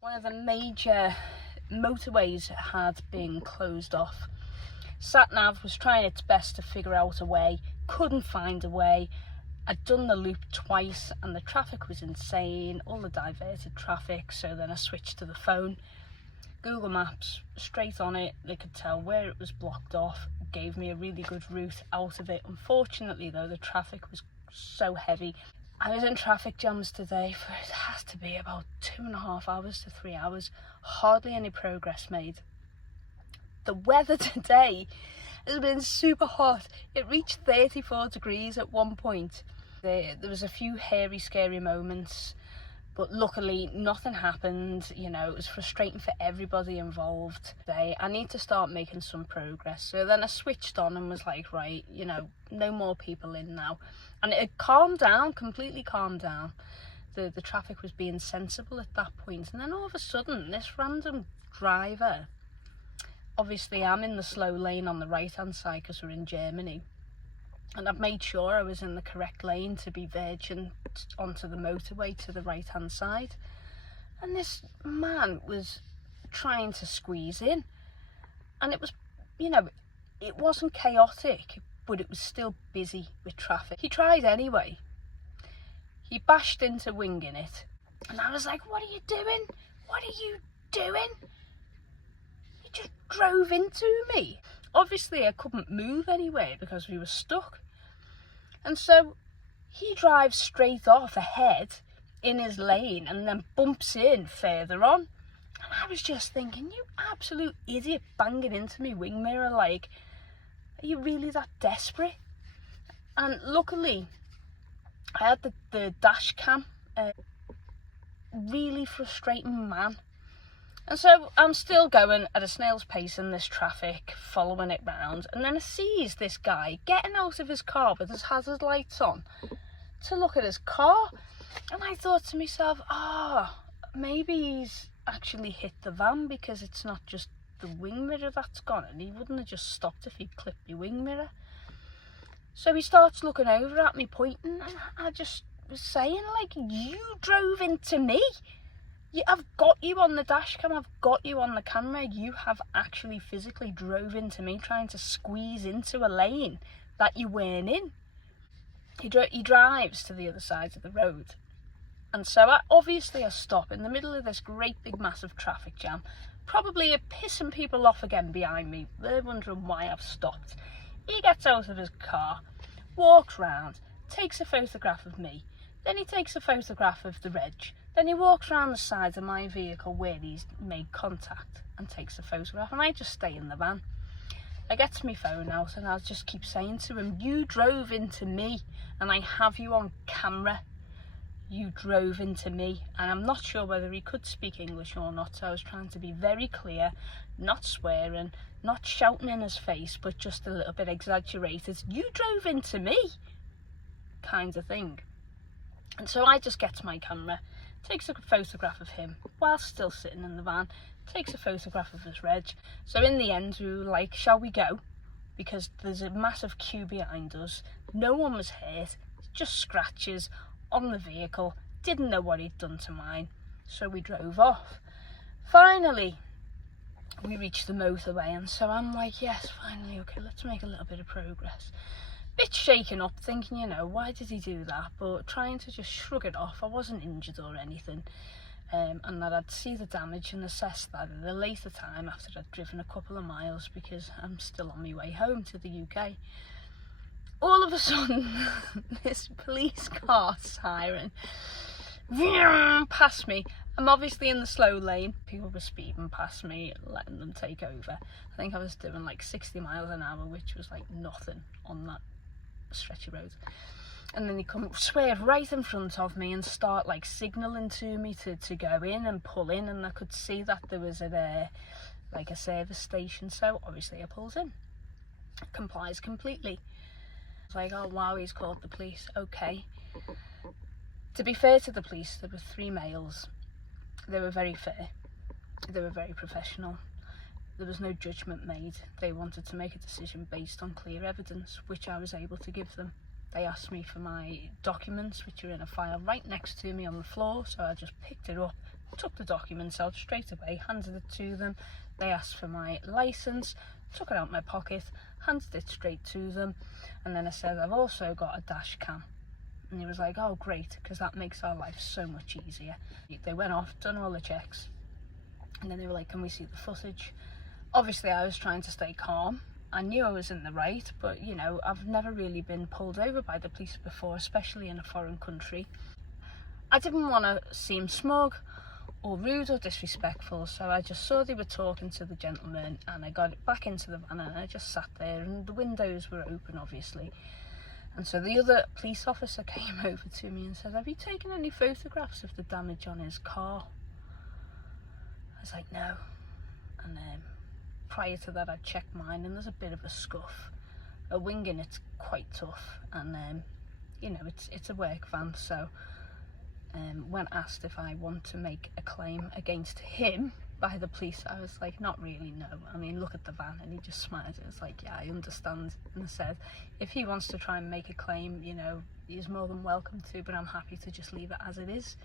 One of the major motorways had been closed off. Sat-nav was trying its best to figure out a way, couldn't find a way. I'd done the loop twice and the traffic was insane, all the diverted traffic, so then I switched to the phone. Google Maps, straight on it, they could tell where it was blocked off, gave me a really good route out of it. Unfortunately though, the traffic was so heavy. I was in traffic jams today for, it has to be about 2.5 hours to 3 hours, hardly any progress made. The weather today has been super hot. It reached 34 degrees at one point. There was a few hairy, scary moments, but luckily nothing happened. You know, it was frustrating for everybody involved today. I need to start making some progress. So then I switched on and was like, right, you know, no more people in now. And it calmed down, completely calmed down. The traffic was being sensible at that point. And then all of a sudden, this random driver, obviously I'm in the slow lane on the right hand side because we're in Germany, and I've made sure I was in the correct lane to be verging onto the motorway to the right hand side, and this man was trying to squeeze in, and it was, you know, it wasn't chaotic, but it was still busy with traffic. He tried anyway. He bashed into Wingin It, and I was like, what are you doing? What are you doing? He just drove into me. Obviously I couldn't move anywhere because we were stuck, and so he drives straight off ahead in his lane and then bumps in further on, and I was just thinking, you absolute idiot, banging into me wing mirror, like, are you really that desperate? And luckily I had the dash cam. Really frustrating man. And so I'm still going at a snail's pace in this traffic, following it round, and then I sees this guy getting out of his car with his hazard lights on to look at his car, and I thought to myself, maybe he's actually hit the van because it's not just the wing mirror that's gone, and he wouldn't have just stopped if he'd clipped the wing mirror. So he starts looking over at me, pointing, and I just was saying, like, you drove into me. I've got you on the dash cam, I've got you on the camera. You have actually physically drove into me trying to squeeze into a lane that you weren't in. He drives to the other side of the road. And so obviously I stop in the middle of this great big massive traffic jam, probably pissing people off again behind me. They're wondering why I've stopped. He gets out of his car, walks round, takes a photograph of me, then he takes a photograph of the reg. Then he walks around the side of my vehicle where he's made contact and takes a photograph, and I just stay in the van. I get my phone out and I just keep saying to him, you drove into me and I have you on camera. You drove into me. And I'm not sure whether he could speak English or not, so I was trying to be very clear, not swearing, not shouting in his face, but just a little bit exaggerated. You drove into me, kind of thing. And so I just get my camera, takes a photograph of him while still sitting in the van, takes a photograph of his reg. So in the end we were like, shall we go? Because there's a massive queue behind us. No one was hurt, just scratches on the vehicle. Didn't know what he'd done to mine, so we drove off. Finally we reached the motorway, and so I'm like, yes, finally, okay, let's make a little bit of progress. Bit shaken up, thinking, you know, why did he do that? But trying to just shrug it off. I wasn't injured or anything, and that I'd see the damage and assess that at a later time after I'd driven a couple of miles, because I'm still on my way home to the UK. All of a sudden, this police car siren past me. I'm obviously in the slow lane. People were speeding past me, letting them take over. I think I was doing like 60 miles an hour, which was like nothing on that stretchy road. And then they come swerve right in front of me and start like signalling to me to go in and pull in, and I could see that there was like a service station, so obviously I pulls in. Complies completely. It's like, oh wow, he's called the police, okay. To be fair to the police, there were 3 males. They were very fair, they were very professional. There was no judgment made. They wanted to make a decision based on clear evidence, which I was able to give them. They asked me for my documents, which are in a file right next to me on the floor, so I just picked it up, took the documents out straight away, handed it to them. They asked for my licence, took it out of my pocket, handed it straight to them, and then I said, I've also got a dash cam. And he was like, oh great, because that makes our life so much easier. They went off, done all the checks, and then they were like, can we see the footage? Obviously I was trying to stay calm. I knew I was in the right, but you know, I've never really been pulled over by the police before, especially in a foreign country. I didn't want to seem smug or rude or disrespectful, so I just saw they were talking to the gentleman, and I got back into the van and I just sat there, and the windows were open obviously. And so the other police officer came over to me and said, have you taken any photographs of the damage on his car? I was like, no. And prior to that I'd checked mine, and there's a bit of a scuff. A Wingin It's quite tough, and you know, it's a work van, so when asked if I want to make a claim against him by the police, I was like, not really, no. I mean, look at the van. And he just smiled. It was like, yeah, I understand. And I said, if he wants to try and make a claim, you know, he's more than welcome to, but I'm happy to just leave it as it is.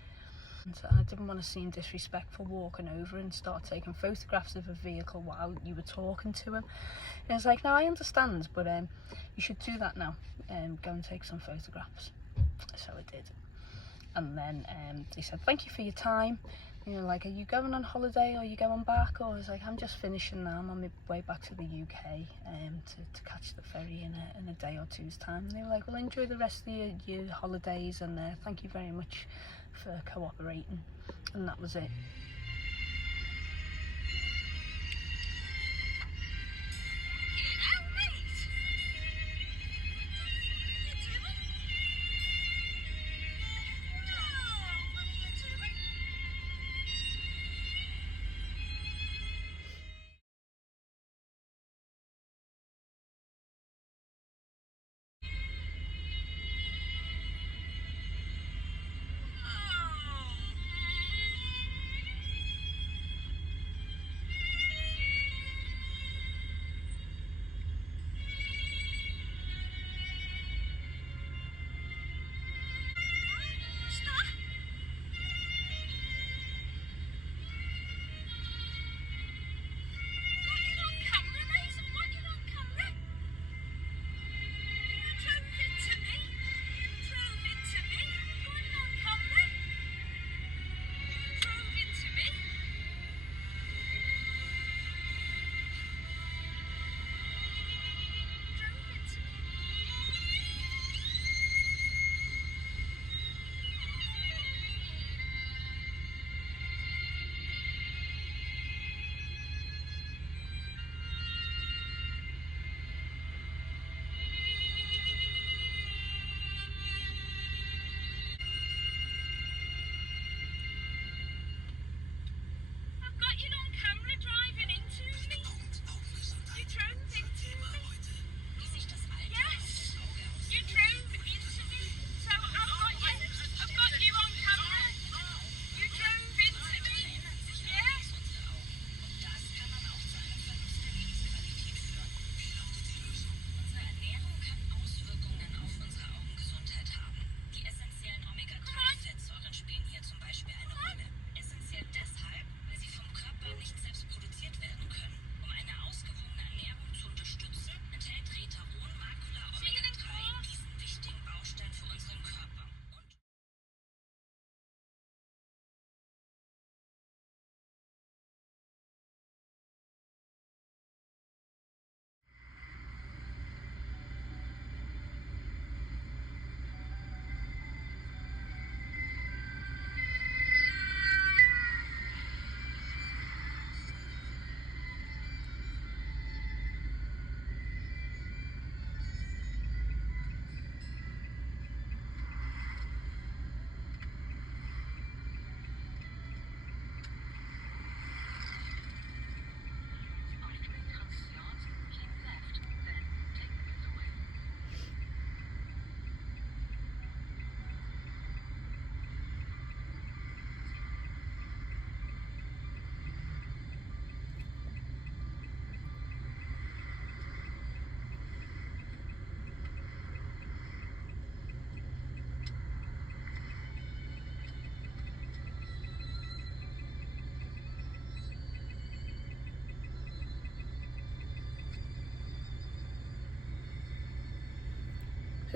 And so I didn't want to seem disrespectful walking over and start taking photographs of a vehicle while you were talking to him. And he was like, no, I understand, but you should do that now. Go and take some photographs. So I did. And then they said, thank you for your time. You know, like, are you going on holiday, or are you going back? Or I was like, I'm just finishing now. I'm on my way back to the UK to catch the ferry in a day or two's time. And they were like, well, enjoy the rest of your holidays, and thank you very much for cooperating. And that was it.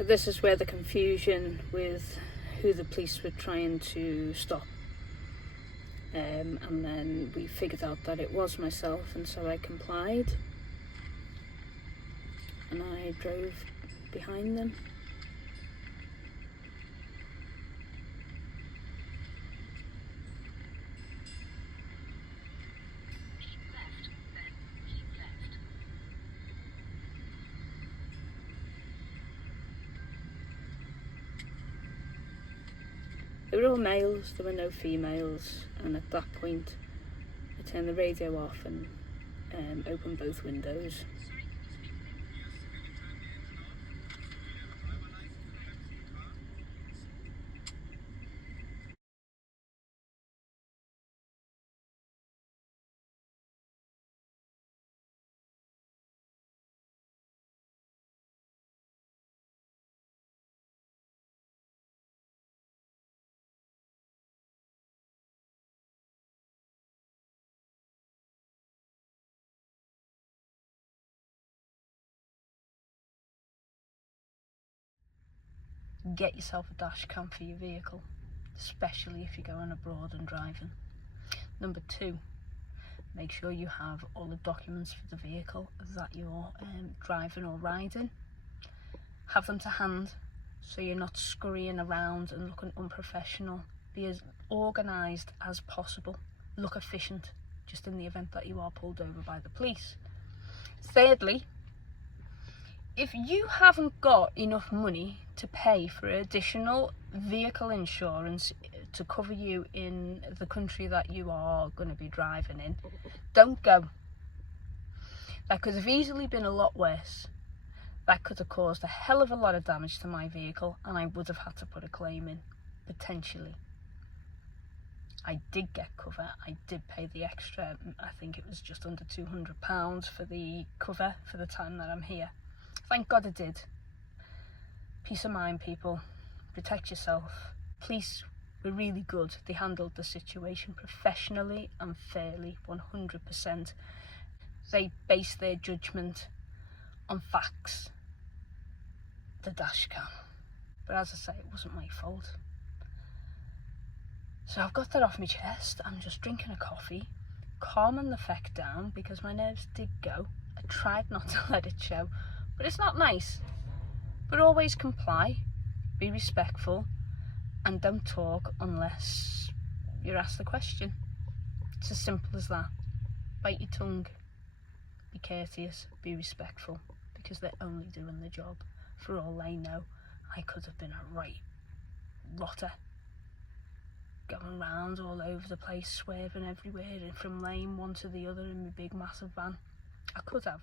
So this is where the confusion with who the police were trying to stop. And then we figured out that it was myself, and so I complied. And I drove behind them. They were all males, there were no females, and at that point I turned the radio off and opened both windows. Get yourself a dash cam for your vehicle, especially if you're going abroad and driving. Number 2, make sure you have all the documents for the vehicle that you're driving or riding. Have them to hand so you're not scurrying around and looking unprofessional. Be as organised as possible. Look efficient, just in the event that you are pulled over by the police. Thirdly, if you haven't got enough money to pay for additional vehicle insurance to cover you in the country that you are going to be driving in, don't go. That could have easily been a lot worse. That could have caused a hell of a lot of damage to my vehicle, and I would have had to put a claim in, potentially. I did get cover. I did pay the extra, I think it was just under £200 for the cover for the time that I'm here. Thank God I did. Peace of mind, people. Protect yourself. Police were really good. They handled the situation professionally and fairly, 100%. They based their judgment on facts. The dash cam. But as I say, it wasn't my fault. So I've got that off my chest. I'm just drinking a coffee, calming the feck down because my nerves did go. I tried not to let it show. But it's not nice. But always comply, be respectful, and don't talk unless you're asked the question. It's as simple as that. Bite your tongue, be courteous, be respectful, because they're only doing the job. For all they know, I could have been a right rotter, going round all over the place, swerving everywhere, from lane one to the other in my big massive van. I could have.